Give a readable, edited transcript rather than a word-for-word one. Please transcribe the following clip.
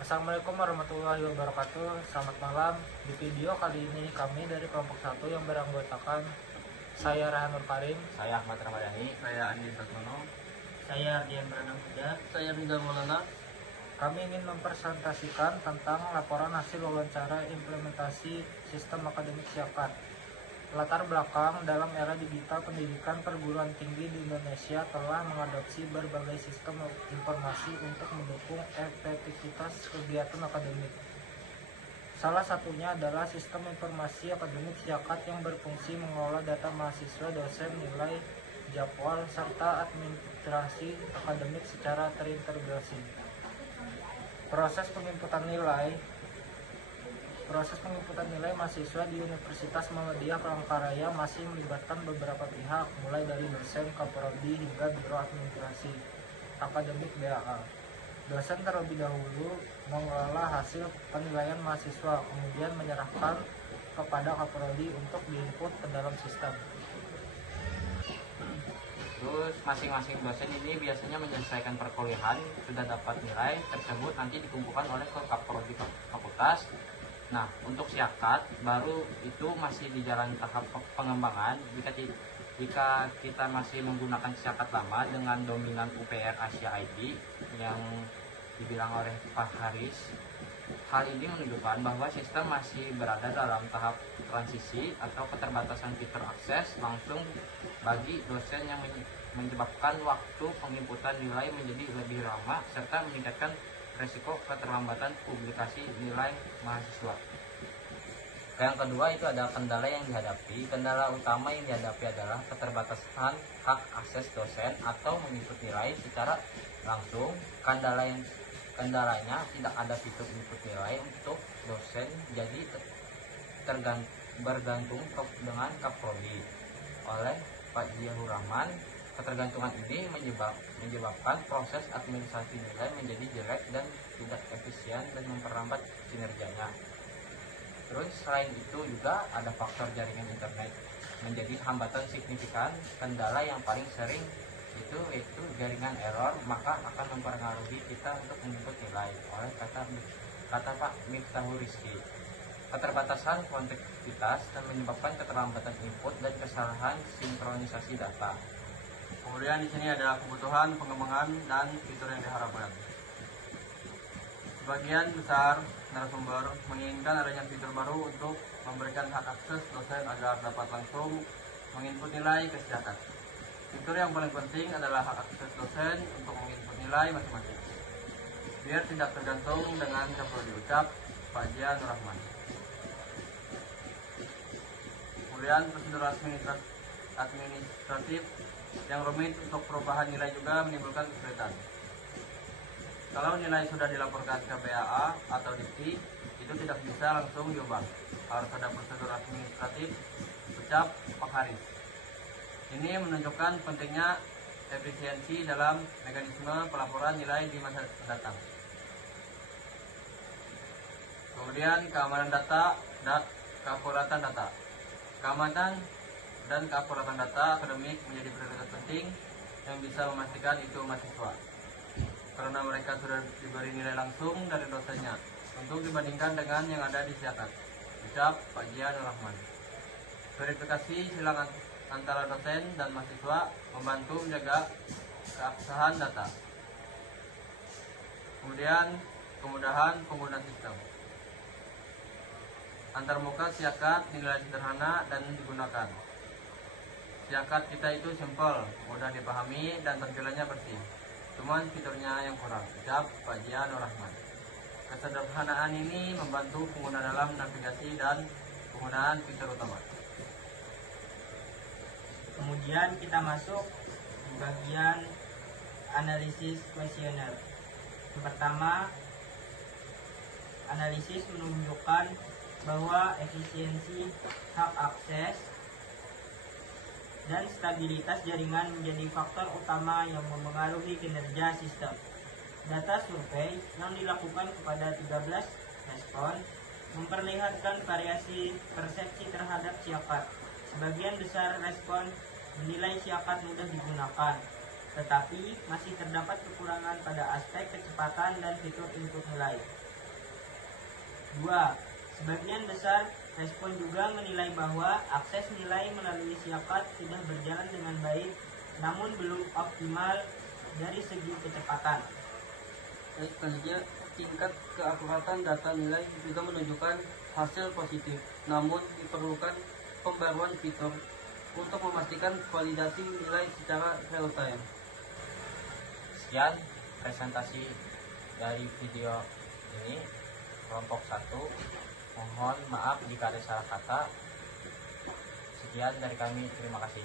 Assalamualaikum warahmatullahi wabarakatuh. Selamat malam. Di video kali ini kami dari kelompok 1 yang beranggotakan saya Rahan Nur Karim, Saya Ahmad Ramadhani, saya Andi Satmono, Saya Ardian Pranamudha. saya Rizal Maulana. kami ingin mempresentasikan tentang laporan hasil wawancara implementasi sistem akademik Syakat. Latar belakang dalam era digital pendidikan perguruan tinggi di Indonesia telah mengadopsi berbagai sistem informasi untuk mendukung efektivitas kegiatan akademik. Salah satunya adalah sistem informasi akademik Syakat yang berfungsi mengelola data mahasiswa, dosen, nilai, jadwal, serta administrasi akademik secara terintegrasi. Proses penginputan nilai mahasiswa di Universitas Muhammadiyah Palangkaraya masih melibatkan beberapa pihak, mulai dari dosen, kaprodi, hingga biro administrasi akademik BAA. Dosen terlebih dahulu mengelola hasil penilaian mahasiswa, kemudian menyerahkan kepada kaprodi untuk diinput ke dalam sistem. Terus masing-masing dosen ini biasanya menyelesaikan perkuliahan, sudah dapat nilai tersebut nanti dikumpulkan oleh ke kaprodi fakultas. Nah, untuk Syakat baru itu masih di jalan tahap pengembangan. Jika kita masih menggunakan Syakat lama dengan dominan UPR Asia IT yang dibilang oleh Pak Haris, hal ini menunjukkan bahwa sistem masih berada dalam tahap transisi atau keterbatasan fitur akses langsung bagi dosen yang menyebabkan waktu penginputan nilai menjadi lebih lama serta meningkatkan resiko keterlambatan publikasi nilai mahasiswa. Yang kedua itu ada kendala yang dihadapi. Kendala utama yang dihadapi adalah keterbatasan hak akses dosen atau menginput nilai secara langsung. Kendalanya tidak ada fitur input nilai untuk dosen, jadi bergantung dengan kaprodi. Oleh Pak Ziaur Rahman, ketergantungan ini menyebabkan proses administrasi nilai menjadi jelek dan tidak efisien dan memperlambat kinerjanya. Terus selain itu juga ada faktor jaringan internet menjadi hambatan signifikan. Kendala yang paling sering itu jaringan error, maka akan mempengaruhi kita untuk menginput nilai. Oleh kata Pak Miftahul Rizki, keterbatasan konektivitas dan menyebabkan keterlambatan input dan kesalahan sinkronisasi data. Kemudian di sini ada kebutuhan pengembangan dan fitur yang diharapkan. Sebagian besar narasumber menginginkan adanya fitur baru untuk memberikan hak akses dosen agar dapat langsung menginput nilai ke Syakat. Fitur yang paling penting adalah hak akses dosen untuk menginput nilai masing-masing, biar tidak tergantung dengan kaprodi, ucap Pak Ziaur Rahman. Kemudian prosedur administratif yang rumit untuk perubahan nilai juga menimbulkan kesulitan. Kalau nilai sudah dilaporkan ke BAA atau Dikti, itu tidak bisa langsung diubah. Harus ada prosedur administratif, ucap Pak Haris. Ini menunjukkan pentingnya efisiensi dalam mekanisme pelaporan nilai di masa mendatang. Kemudian keamanan data dan keakuratan data. Keamanan dan keakuratan data akademik menjadi prioritas penting yang bisa memastikan itu mahasiswa, karena mereka sudah diberi nilai langsung dari dosennya untuk dibandingkan dengan yang ada di Syakat, ucap Pak Ziaur Rahman. Verifikasi silang antara dosen dan mahasiswa membantu menjaga keabsahan data. Kemudian kemudahan pengguna sistem. Antarmuka Syakat dinilai sederhana dan digunakan. Syakat kita itu simpel, mudah dipahami dan tampilannya bersih. Cuman fiturnya yang kurang, ucap Pak Ziaur Rahman. Kesederhanaan ini membantu pengguna dalam navigasi dan penggunaan fitur utama. Kemudian kita masuk di bagian analisis kuesioner. Yang pertama, analisis menunjukkan bahwa efisiensi hak akses dan stabilitas jaringan menjadi faktor utama yang mempengaruhi kinerja sistem. Data survei yang dilakukan kepada 13 respon memperlihatkan variasi persepsi terhadap Syakat. Sebagian besar respon menilai Syakat mudah digunakan, tetapi masih terdapat kekurangan pada aspek kecepatan dan fitur input nilai. 2. Sebagian besar respon juga menilai bahwa akses nilai melalui Siakat sudah berjalan dengan baik, namun belum optimal dari segi kecepatan. Selanjutnya, tingkat keakuratan data nilai juga menunjukkan hasil positif, namun diperlukan pembaruan fitur untuk memastikan validasi nilai secara real time. Sekian presentasi dari video ini kelompok 1. Mohon maaf jika ada salah kata. Sekian dari kami, terima kasih.